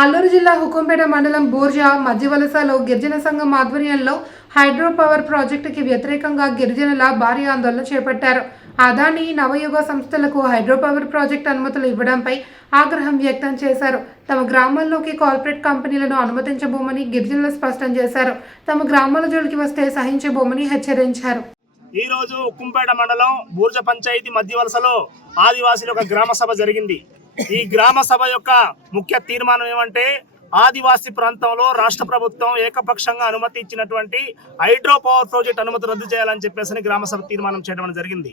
అల్లూరు జిల్లా హుకుంపేట మండలం బూర్జా మధ్యవలసలో గిరిజన సంఘం ఆధ్వర్యంలో హైడ్రో పవర్ ప్రాజెక్టుకి వ్యతిరేకంగా గిరిజనుల భారీ ఆందోళన చేపట్టారు. అదాని నవయుగ సంస్థలకు హైడ్రో పవర్ ప్రాజెక్ట్ అనుమతులు ఇవ్వడంపై ఆగ్రహం వ్యక్తం చేశారు. తమ గ్రామాల్లోకి కార్పొరేట్ కంపెనీలను అనుమతించబోమని గిరిజనులు స్పష్టం చేశారు. తమ గ్రామాల జోలికి వస్తే సహించబోమని హెచ్చరించారు. ఈ రోజు ఉక్కుంపేట మండలం బూర్జ పంచాయతీ మధ్య వలసలో ఆదివాసీల ఒక గ్రామ సభ జరిగింది. ఈ గ్రామ సభ యొక్క ముఖ్య తీర్మానం ఏమంటే ఆదివాసీ ప్రాంతంలో రాష్ట్ర ప్రభుత్వం ఏకపక్షంగా అనుమతి ఇచ్చినటువంటి హైడ్రో పవర్ ప్రాజెక్ట్ అనుమతి రద్దు చేయాలని చెప్పేసి గ్రామ సభ తీర్మానం చేయడం జరిగింది.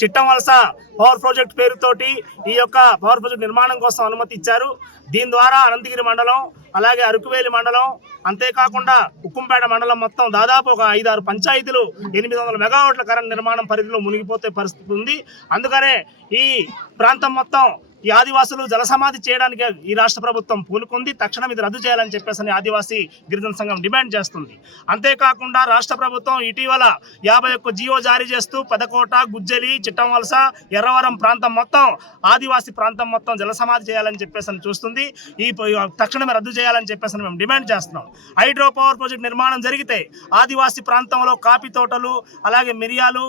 చిట్టం వలస పవర్ ప్రాజెక్ట్ పేరుతోటి ఈ యొక్క పవర్ ప్రాజెక్ట్ నిర్మాణం కోసం అనుమతి ఇచ్చారు. దీని ద్వారా అనంతగిరి మండలం అలాగే అరకువేలి మండలం అంతేకాకుండా ఉక్కుంపేట మండలం మొత్తం దాదాపు ఒక ఐదారు పంచాయతీలు ఎనిమిది వందల మెగావాట్ల కరెంట్ నిర్మాణం పరిధిలో మునిగిపోతే పరిస్థితి ఉంది. అందుకనే ఈ ప్రాంతం మొత్తం ఈ ఆదివాసులు జలసమాధి చేయడానికి ఈ రాష్ట్ర ప్రభుత్వం పూనుకుంది. తక్షణం ఇది రద్దు చేయాలని చెప్పేసి అని ఆదివాసీ గిరిజన సంఘం డిమాండ్ చేస్తుంది. అంతేకాకుండా రాష్ట్ర ప్రభుత్వం ఇటీవల యాభై ఒక్క జియో జారీ చేస్తూ పెదకోట గుజ్జలి చిట్టంవలస ఎర్రవరం ప్రాంతం మొత్తం ఆదివాసీ ప్రాంతం మొత్తం జలసమాధి చేయాలని చెప్పేసి చూస్తుంది. ఈ తక్షణమే రద్దు చేయాలని చెప్పేసి అని మేము డిమాండ్ చేస్తున్నాం. హైడ్రో పవర్ ప్రాజెక్ట్ నిర్మాణం జరిగితే ఆదివాసీ ప్రాంతంలో కాఫీ తోటలు అలాగే మిరియాలు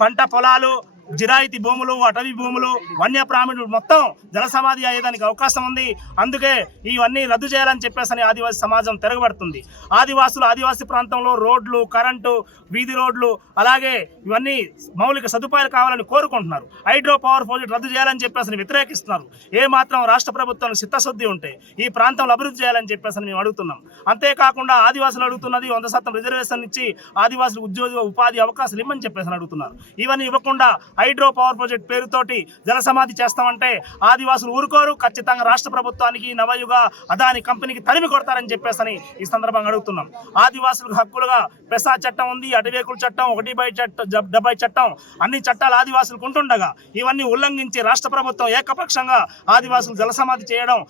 పంట పొలాలు జిరాయితీ భూములు అటవీ భూములు వన్యప్రాణులు మొత్తం జలసమాధి అయ్యేదానికి అవకాశం ఉంది. అందుకే ఇవన్నీ రద్దు చేయాలని చెప్పేసి ఆదివాసీ సమాజం తిరగబడుతుంది. ఆదివాసులు ఆదివాసీ ప్రాంతంలో రోడ్లు కరెంటు వీధి రోడ్లు అలాగే ఇవన్నీ మౌలిక సదుపాయాలు కావాలని కోరుకుంటున్నారు. హైడ్రో పవర్ ప్రాజెక్ట్ రద్దు చేయాలని చెప్పేసి వ్యతిరేకిస్తున్నారు. ఏ మాత్రం రాష్ట్ర ప్రభుత్వం చిత్తశుద్ధి ఉంటే ఈ ప్రాంతంలో అభివృద్ధి చేయాలని చెప్పేసి మేము అడుగుతున్నాం. అంతేకాకుండా ఆదివాసులు అడుగుతున్నది వంద శాతం రిజర్వేషన్ ఇచ్చి ఆదివాసులు ఉద్యోగ ఉపాధి అవకాశాలు ఇమ్మని చెప్పేసి అడుగుతున్నారు. ఇవన్నీ ఇవ్వకుండా హైడ్రో పవర్ ప్రాజెక్ట్ పేరుతోటి జలసమాధి చేస్తామంటే ఆదివాసులు ఊరుకోరు. ఖచ్చితంగా రాష్ట్ర ప్రభుత్వానికి నవయుగ అదాని కంపెనీకి తరిమి కొడతారని చెప్పేసి ఈ సందర్భంగా అడుగుతున్నాం. ఆదివాసులకు హక్కులుగా పెసా చట్టం ఉంది అటవేకుల చట్టం ఒకటి బై చట్టం డెబ్బై చట్టం అన్ని చట్టాలు ఆదివాసులకు ఉంటుండగా ఇవన్నీ ఉల్లంఘించి రాష్ట్ర ప్రభుత్వం ఏకపక్షంగా ఆదివాసులు జలసమాధి చేయడం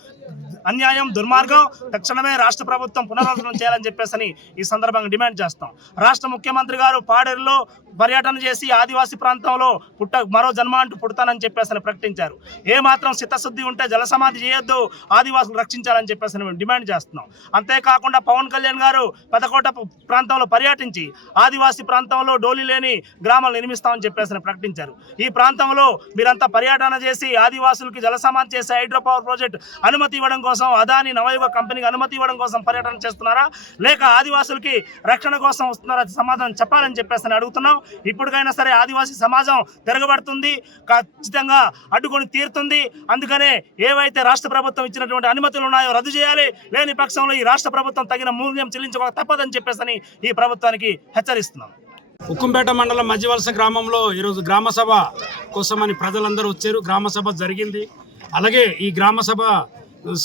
అన్యాయం దుర్మార్గం. తక్షణమే రాష్ట్ర ప్రభుత్వం పునరాలోచన చేయాలని చెప్పేసి ఈ సందర్భంగా డిమాండ్ చేస్తాం. రాష్ట్ర ముఖ్యమంత్రి గారు పాడేరులో పర్యటన చేసి ఆదివాసీ ప్రాంతంలో పుట్ట మరో జన్మ అంటూ పుడతానని చెప్పేసి ప్రకటించారు. ఏ మాత్రం చిత్తశుద్ధి ఉంటే జలసమాధి చేయొద్దు ఆదివాసులు రక్షించాలని చెప్పేసి మేము డిమాండ్ చేస్తున్నాం. అంతేకాకుండా పవన్ కళ్యాణ్ గారు పెదకోట ప్రాంతంలో పర్యటించి ఆదివాసి ప్రాంతంలో డోలీ లేని గ్రామాలు నిర్మిస్తామని చెప్పేసి ప్రకటించారు. ఈ ప్రాంతంలో మీరంతా పర్యటన చేసి ఆదివాసులకి జలసమాధి చేసే హైడ్రో పవర్ ప్రాజెక్ట్ అనుమతి ఇవ్వడం కోసం అదాని నవయుగ కంపెనీకి అనుమతి ఇవ్వడం కోసం పర్యటన చేస్తున్నారా? లేక ఆదివాసులకి రక్షణ కోసం వస్తున్నారా? సమాధానం చెప్పాలని చెప్పేసి అడుగుతున్నాం. ఇప్పటికైనా సరే ఆదివాసీ సమాజం తిరగబడుతుంది ఖచ్చితంగా అడ్డుకొని తీరుతుంది. అందుకనే ఏవైతే రాష్ట్ర ప్రభుత్వం ఇచ్చినటువంటి అనుమతులు ఉన్నాయో రద్దు చేయాలి. లేని పక్షంలో ఈ రాష్ట్ర ప్రభుత్వం తగిన మూల్యం చెల్లించుకోక తప్పదని చెప్పేసి ఈ ప్రభుత్వానికి హెచ్చరిస్తున్నాం. ఉక్కుంపేట మండలం మధ్యవలస గ్రామంలో ఈరోజు గ్రామసభ కోసమని ప్రజలందరూ వచ్చారు. గ్రామసభ జరిగింది. అలాగే ఈ గ్రామసభ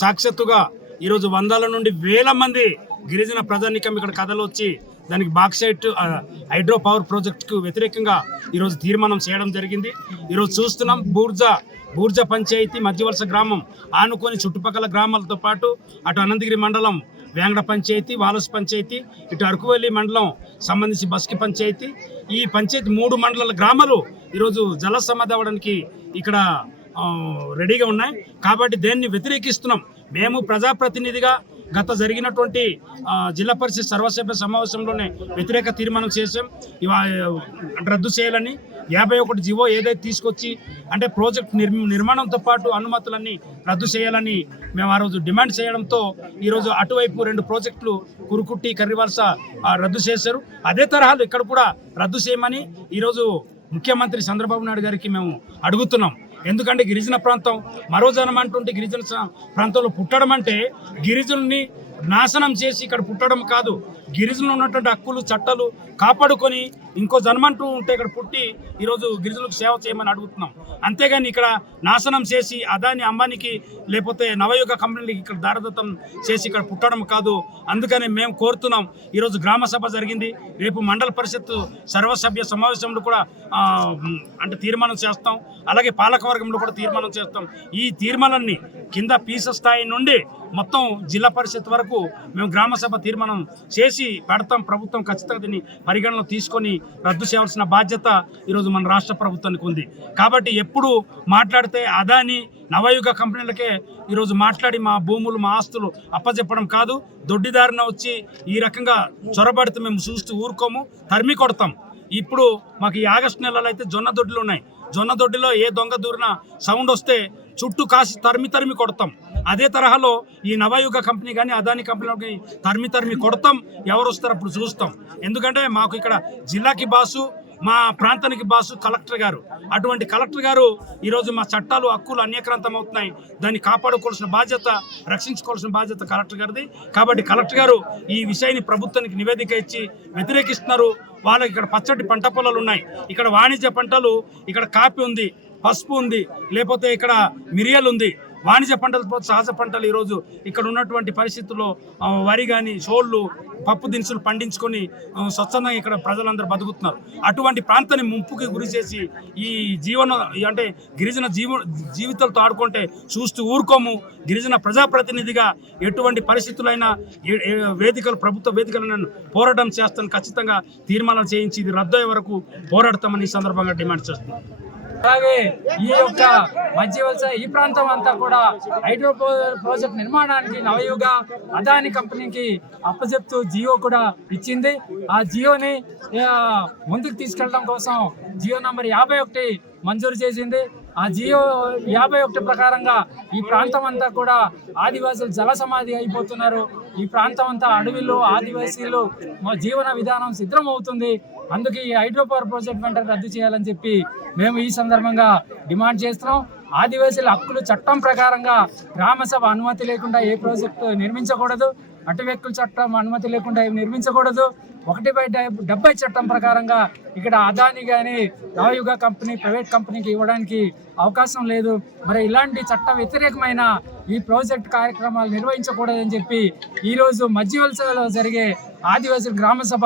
సాక్షత్తుగా సాక్షాత్తుగా ఈరోజు వందల నుండి వేల మంది గిరిజన ప్రజానికం ఇక్కడ కథలు వచ్చి దానికి బాక్సైట్ హైడ్రో పవర్ ప్రాజెక్టుకు వ్యతిరేకంగా ఈరోజు తీర్మానం చేయడం జరిగింది. ఈరోజు చూస్తున్నాం బూర్జా బూర్జా పంచాయతీ మధ్యవలస గ్రామం ఆనుకొని చుట్టుపక్కల గ్రామాలతో పాటు అటు అనంతగిరి మండలం వేంగడ పంచాయతీ వాలస్ పంచాయతీ ఇటు అరకువల్లి మండలం సంబంధించి బస్కి పంచాయతీ. ఈ పంచాయతీ మూడు మండలాల గ్రామాలు ఈరోజు జల సమాధి అవ్వడానికి ఇక్కడ రెడీగా ఉన్నాయి. కాబట్టి దేన్ని వ్యతిరేకిస్తున్నాం? మేము ప్రజాప్రతినిధిగా గత జరిగినటువంటి జిల్లా పరిషత్ సర్వసభ్య సమావేశంలోనే వ్యతిరేక తీర్మానం చేశాం. ఇవా రద్దు చేయాలని యాభై ఒకటి జీవో ఏదైతే తీసుకొచ్చి అంటే ప్రాజెక్ట్ నిర్ నిర్మాణంతో పాటు అనుమతులన్నీ రద్దు చేయాలని మేము ఆ రోజు డిమాండ్ చేయడంతో ఈరోజు అటువైపు రెండు ప్రాజెక్టులు కురుకుట్టి కర్రివలస రద్దు చేశారు. అదే తరహాలో ఇక్కడ కూడా రద్దు చేయమని ఈరోజు ముఖ్యమంత్రి చంద్రబాబు నాయుడు గారికి మేము అడుగుతున్నాం. ఎందుకంటే గిరిజన ప్రాంతం మరో జనం అంటుంటే గిరిజన ప్రాంతంలో పుట్టడం అంటే గిరిజనుల్ని నాశనం చేసి ఇక్కడ పుట్టడం కాదు. గిరిజనులు ఉన్నటువంటి హక్కులు చట్టాలు కాపాడుకొని ఇంకో జన్మంటూ ఉంటే ఇక్కడ పుట్టి ఈరోజు గిరిజనులకు సేవ చేయమని అడుగుతున్నాం. అంతేగాని ఇక్కడ నాశనం చేసి అదాని అంబానికి లేకపోతే నవయుగ కంపెనీలకి ఇక్కడ దారదత్తం చేసి ఇక్కడ పుట్టడం కాదు. అందుకని మేము కోరుతున్నాం ఈరోజు గ్రామ సభ జరిగింది. రేపు మండల పరిషత్ సర్వసభ్య సమావేశంలో కూడా అంటే తీర్మానం చేస్తాం. అలాగే పాలకవర్గంలో కూడా తీర్మానం చేస్తాం. ఈ తీర్మానాన్ని కింద పీస స్థాయి నుండి మొత్తం జిల్లా పరిషత్ వరకు మేము గ్రామ సభ తీర్మానం చేసి పెడతాం. ప్రభుత్వం ఖచ్చితంగా దీన్ని పరిగణలో తీసుకొని రద్దు చేయాల్సిన బాధ్యత ఈరోజు మన రాష్ట్ర ప్రభుత్వానికి ఉంది. కాబట్టి ఎప్పుడు మాట్లాడితే అదాని నవయుగ కంపెనీలకే ఈరోజు మాట్లాడి మా భూములు మా ఆస్తులు అప్పచెప్పడం కాదు. దొడ్డిదారిన వచ్చి ఈ రకంగా చొరబడితే మేము చూస్తూ ఊరుకోము తరిమి కొడతాం. ఇప్పుడు మాకు ఈ ఆగస్టు నెలలో అయితే జొన్న దొడ్లు ఉన్నాయి. జొన్న దొడ్డిలో ఏ దొంగ దూరిన సౌండ్ వస్తే చుట్టూ కాసి తరిమి తరిమి కొడతాం. అదే తరహాలో ఈ నవయుగ కంపెనీ కానీ అదాని కంపెనీ తరిమి తరిమి కొడతాం. ఎవరు వస్తారు అప్పుడు చూస్తాం. ఎందుకంటే మాకు ఇక్కడ జిల్లాకి బాసు మా ప్రాంతానికి బాసు కలెక్టర్ గారు. అటువంటి కలెక్టర్ గారు ఈరోజు మా చట్టాలు హక్కులు అన్యక్రాంతం అవుతున్నాయి. దాన్ని కాపాడుకోవాల్సిన బాధ్యత రక్షించుకోవాల్సిన బాధ్యత కలెక్టర్ గారిది. కాబట్టి కలెక్టర్ గారు ఈ విషయాన్ని ప్రభుత్వానికి నివేదిక ఇచ్చి వ్యతిరేకిస్తున్నారు. వాళ్ళకి ఇక్కడ పచ్చటి పంట పొలాలు ఉన్నాయి. ఇక్కడ వాణిజ్య పంటలు ఇక్కడ కాపీ ఉంది పసుపు ఉంది లేకపోతే ఇక్కడ మిరియాలు ఉంది. వాణిజ్య పంటలతో సహజ పంటలు ఈరోజు ఇక్కడ ఉన్నటువంటి పరిస్థితుల్లో వరి కానీ షోళ్ళు పప్పు దినుసులు పండించుకొని స్వచ్ఛందంగా ఇక్కడ ప్రజలందరూ బతుకుతున్నారు. అటువంటి ప్రాంతాన్ని ముంపుకి గురి చేసి ఈ జీవన అంటే గిరిజన జీవ జీవితాలతో ఆడుకుంటే చూస్తూ ఊరుకోము. గిరిజన ప్రజాప్రతినిధిగా ఎటువంటి పరిస్థితులైనా వేదికలు ప్రభుత్వ వేదికలను పోరాటం చేస్తాను ఖచ్చితంగా తీర్మానం చేయించి ఇది రద్దయ్యే వరకు పోరాడతామని ఈ సందర్భంగా డిమాండ్ చేస్తున్నాను అలాగే ఈ యొక్క మధ్యవలస ఈ ప్రాంతం అంతా కూడా హైడ్రో ప్రాజెక్ట్ నిర్మాణానికి నవయుగ అదాని కంపెనీకి అప్పచెప్తూ జియో కూడా ఇచ్చింది. ఆ జియోని ముందుకు తీసుకెళ్ళడం కోసం జియో నంబర్ యాభై ఒకటి మంజూరు చేసింది. ఆ జియో యాభై ఒకటి ప్రకారంగా ఈ ప్రాంతం అంతా కూడా ఆదివాసులు జల సమాధి అయిపోతున్నారు. ఈ ప్రాంతం అంతా అడవిలో ఆదివాసీలు మా జీవన విధానం సిద్ధం అవుతుంది అందుకే ఈ హైడ్రో పవర్ ప్రాజెక్ట్ వెంటనే రద్దు చేయాలని చెప్పి మేము ఈ సందర్భంగా డిమాండ్ చేస్తున్నాం. ఆదివాసీల హక్కులు చట్టం ప్రకారంగా గ్రామసభ అనుమతి లేకుండా ఏ ప్రాజెక్టు నిర్మించకూడదు. అటు వ్యక్తుల చట్టం అనుమతి లేకుండా ఏమి నిర్మించకూడదు. ఒకటి బై డెబ్బై చట్టం ప్రకారంగా ఇక్కడ అదాని కానీ రాయుగ కంపెనీ ప్రైవేట్ కంపెనీకి ఇవ్వడానికి అవకాశం లేదు. మరి ఇలాంటి చట్ట వ్యతిరేకమైన ఈ ప్రాజెక్ట్ కార్యక్రమాలు నిర్వహించకూడదని చెప్పి ఈరోజు మధ్యవలసలో జరిగే ఆదివాసీ గ్రామ సభ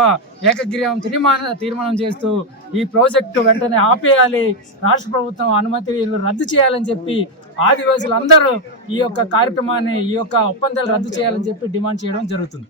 ఏకగ్రీవం తీర్మాన తీర్మానం చేస్తూ ఈ ప్రాజెక్టు వెంటనే ఆపేయాలి. రాష్ట్ర ప్రభుత్వం అనుమతి రద్దు చేయాలని చెప్పి ఆదివాసులందరూ ఈ యొక్క కార్యక్రమాన్ని ఈ యొక్క ఒప్పందాలు రద్దు చేయాలని చెప్పి డిమాండ్ చేయడం జరుగుతుంది.